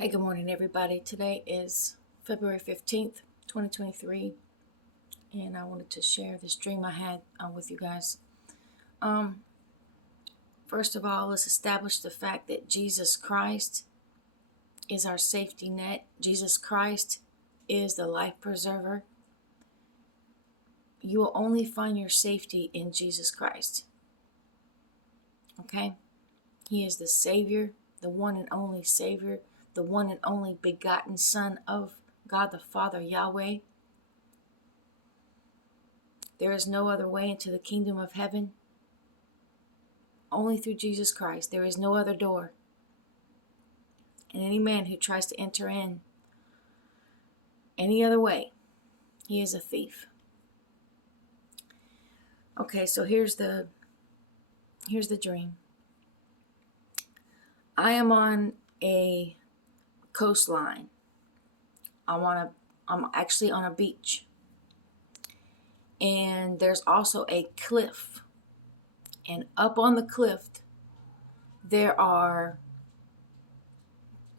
Hey, good morning, everybody. Today is February 15th, 2023, and I wanted to share this dream I had with you guys. First of all, let's establish the fact that Jesus Christ is our safety net. Jesus Christ is the life preserver. You will only find your safety in Jesus Christ. Okay? He is the Savior, the one and only Savior, the one and only begotten Son of God the Father, Yahweh. There is no other way into the kingdom of heaven, only through Jesus Christ. There is no other door. And any man who tries to enter in any other way, he is a thief. Okay, so here's the dream. I am on a coastline. I'm actually on a beach. And there's also a cliff. And up on the cliff, there are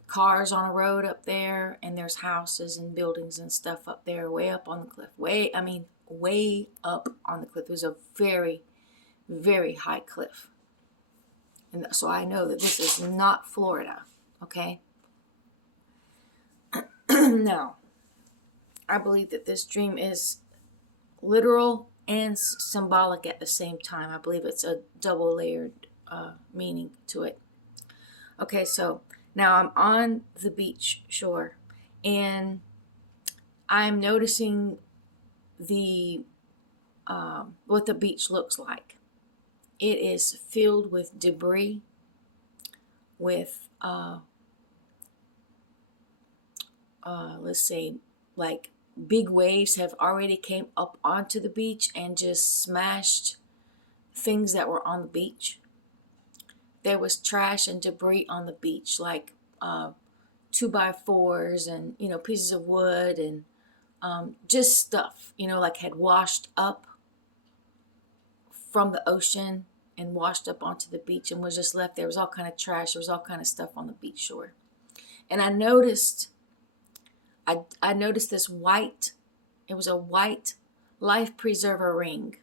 cars on a road up there, and there's houses and buildings and stuff up there, way up on the cliff. Way up on the cliff. It was a very, very high cliff. And so I know that this is not Florida, okay? Now, I believe that this dream is literal and symbolic at the same time. I believe it's a double layered meaning to it. Okay, so now I'm on the beach shore, and I'm noticing what the beach looks like. It is filled with debris, with let's say, like big waves have already came up onto the beach and just smashed things that were on the beach. There was trash and debris on the beach, like 2x4s and pieces of wood and just stuff like had washed up from the ocean and washed up onto the beach and was just left there. It was all kind of trash. There was all kind of stuff on the beach shore. And I noticed this white, it was a white life preserver ring.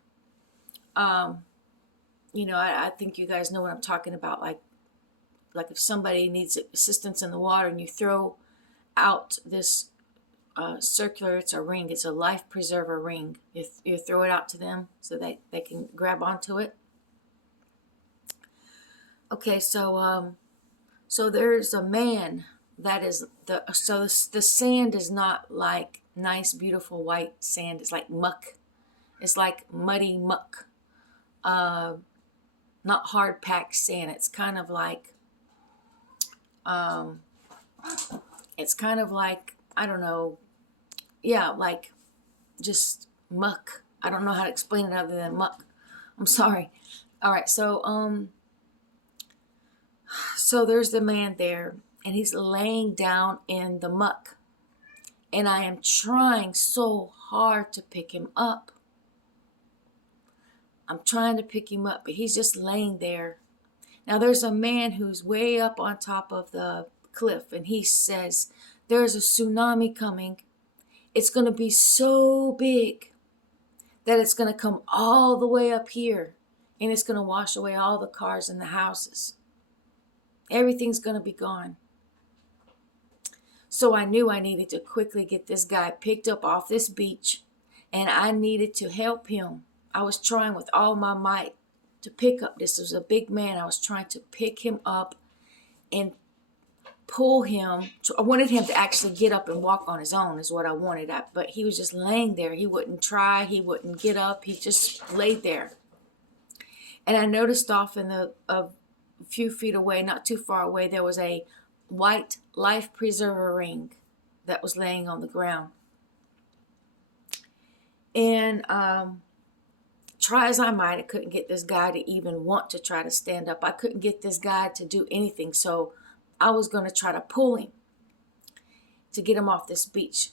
I think you guys know what I'm talking about. Like if somebody needs assistance in the water and you throw out this circular, it's a ring. It's a life preserver ring. You throw it out to them so that they can grab onto it. Okay, so there's a man that is the sand is not like nice, beautiful white sand. It's like muck. It's like muddy muck. Not hard packed sand. It's kind of like I don't know. Yeah, like just muck. I don't know how to explain it other than muck. I'm sorry. All right, so there's the man there, and he's laying down in the muck. And I am trying so hard to pick him up. I'm trying to pick him up, but he's just laying there. Now there's a man who's way up on top of the cliff, and he says, there's a tsunami coming. It's going to be so big that it's going to come all the way up here, and it's going to wash away all the cars and the houses. Everything's going to be gone. So I knew I needed to quickly get this guy picked up off this beach, and I needed to help him. I was trying with all my might to pick up. This was a big man. I was trying to pick him up and pull him. I wanted him to actually get up and walk on his own is what I wanted. But he was just laying there. He wouldn't try. He wouldn't get up. He just laid there. And I noticed off in a few feet away, not too far away, there was a white life preserver ring that was laying on the ground. And try as I might, I couldn't get this guy to even want to try to stand up. I couldn't get this guy to do anything. So I was going to try to pull him to get him off this beach,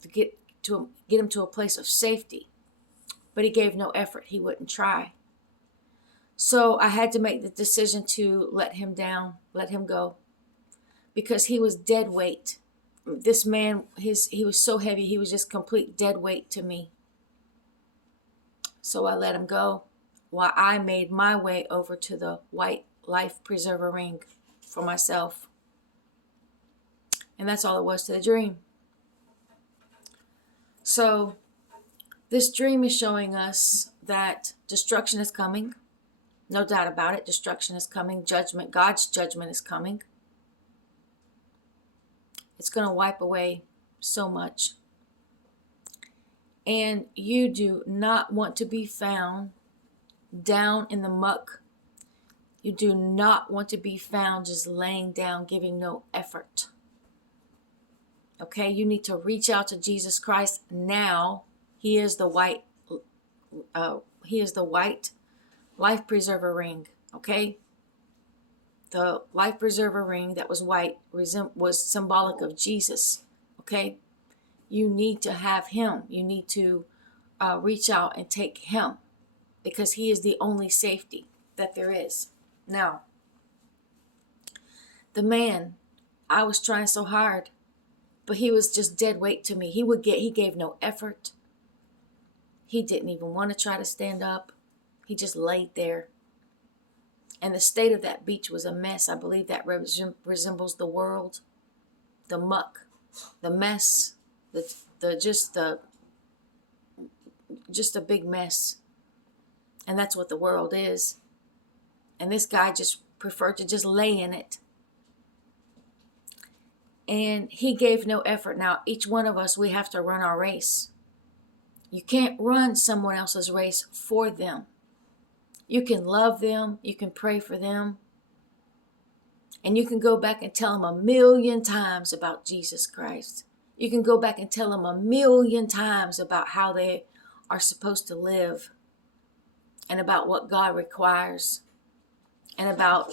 to get him to a place of safety. But he gave no effort. He wouldn't try. So I had to make the decision to let him down, let him go. because he was dead weight. This man, he was so heavy, he was just complete dead weight to me. So I let him go while I made my way over to the white life preserver ring for myself. And that's all it was to the dream. So this dream is showing us that destruction is coming. No doubt about it. Destruction is coming. Judgment, God's judgment is coming. It's going to wipe away so much. And you do not want to be found down in the muck. You do not want to be found just laying down, giving no effort. Okay, you need to reach out to Jesus Christ now. He is the white life preserver ring. Okay, the life preserver ring that was white was symbolic of Jesus. Okay, you need to have him. You need to reach out and take him, because he is the only safety that there is. Now, the man, I was trying so hard, but he was just dead weight to me. He gave no effort. He didn't even want to try to stand up. He just laid there. And the state of that beach was a mess. I believe that resembles the world, the muck, the mess, just a big mess. And that's what the world is. And this guy just preferred to just lay in it. And he gave no effort. Now, each one of us, we have to run our race. You can't run someone else's race for them. You can love them. You can pray for them. And you can go back and tell them 1,000,000 times about Jesus Christ. You can go back and tell them 1,000,000 times about how they are supposed to live, and about what God requires, and about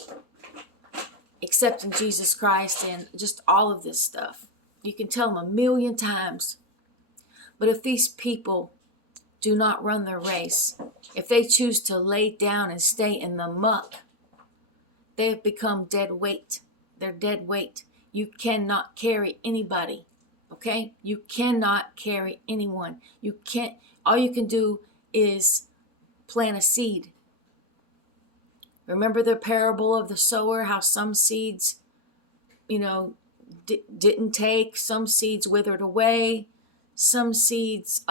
accepting Jesus Christ, and just all of this stuff. You can tell them 1,000,000 times. But if these people do not run their race, if they choose to lay down and stay in the muck, they have become dead weight. They're dead weight. You cannot carry anybody. Okay? You cannot carry anyone. You can't. All you can do is plant a seed. Remember the parable of the sower, how some seeds, didn't take, some seeds withered away, some seeds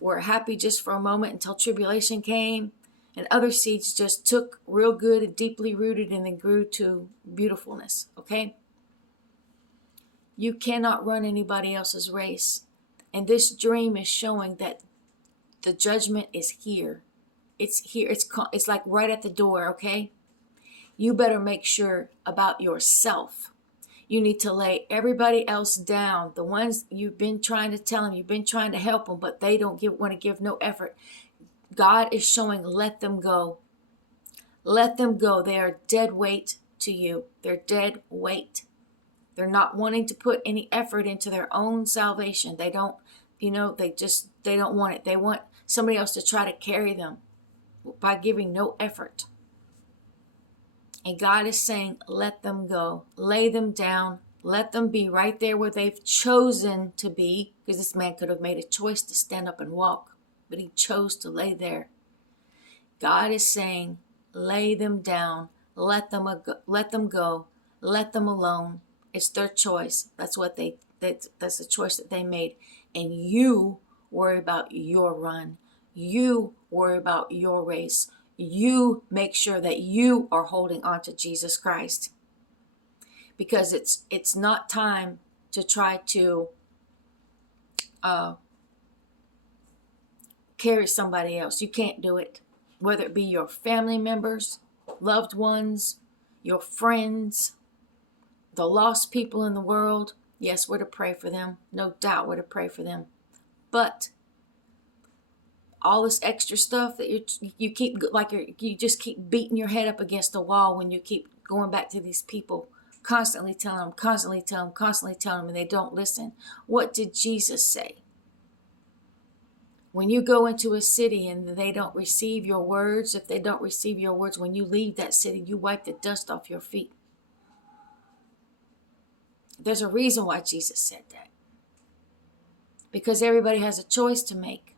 were happy just for a moment until tribulation came, and other seeds just took real good and deeply rooted and then grew to beautifulness. Okay? You cannot run anybody else's race. And this dream is showing that the judgment is here. It's here. It's like right at the door, okay? You better make sure about yourself. You need to lay everybody else down. The ones you've been trying to tell them, you've been trying to help them, but they don't want to give no effort. God is showing, let them go. Let them go. They are dead weight to you. They're dead weight. They're not wanting to put any effort into their own salvation. They don't, they don't want it. They want somebody else to try to carry them by giving no effort. And God is saying, let them go. Lay them down. Let them be right there where they've chosen to be. Because this man could have made a choice to stand up and walk, but he chose to lay there. God is saying, lay them down. Let them go. Let them alone. It's their choice. That's the choice that they made. And you worry about your run. You worry about your race. You make sure that you are holding on to Jesus Christ. Because it's not time to try to carry somebody else. You can't do it. Whether it be your family members, loved ones, your friends, the lost people in the world. Yes, we're to pray for them. No doubt we're to pray for them. But all this extra stuff that you keep, like you just keep beating your head up against the wall when you keep going back to these people, constantly telling them, and they don't listen. What did Jesus say? When you go into a city and they don't receive your words, if they don't receive your words, when you leave that city, you wipe the dust off your feet. There's a reason why Jesus said that. Because everybody has a choice to make.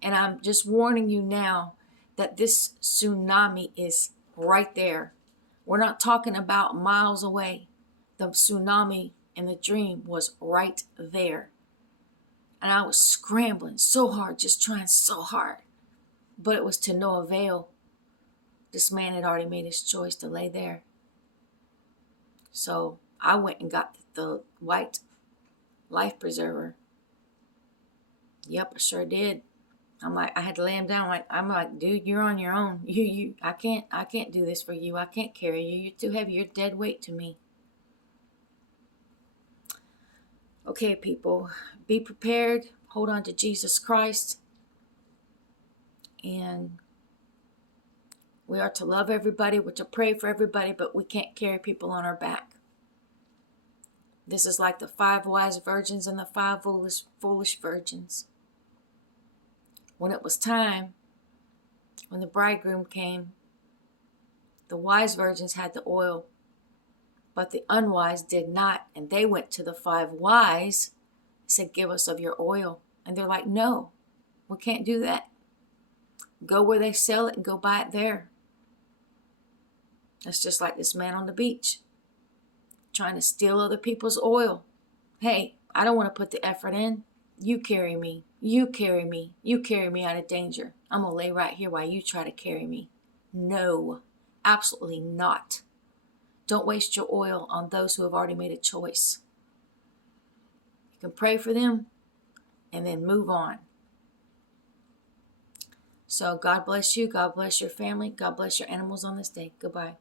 And I'm just warning you now that this tsunami is right there. We're not talking about miles away. The tsunami in the dream was right there. And I was scrambling so hard, just trying so hard. But it was to no avail. This man had already made his choice to lay there. So I went and got the white life preserver. Yep, I sure did. I'm like, I had to lay him down. I'm like, dude, you're on your own. I can't do this for you. I can't carry you. You're too heavy. You're dead weight to me. Okay, people, be prepared. Hold on to Jesus Christ. And we are to love everybody. We're to pray for everybody, but we can't carry people on our back. This is like the 5 wise virgins and the 5 foolish virgins. When it was time, when the bridegroom came, the wise virgins had the oil, but the unwise did not. And they went to the 5 wise and said, give us of your oil. And they're like, no, we can't do that. Go where they sell it and go buy it there. That's just like this man on the beach trying to steal other people's oil. Hey, I don't want to put the effort in. You carry me. You carry me. You carry me out of danger. I'm going to lay right here while you try to carry me. No, absolutely not. Don't waste your oil on those who have already made a choice. You can pray for them and then move on. So God bless you. God bless your family. God bless your animals on this day. Goodbye.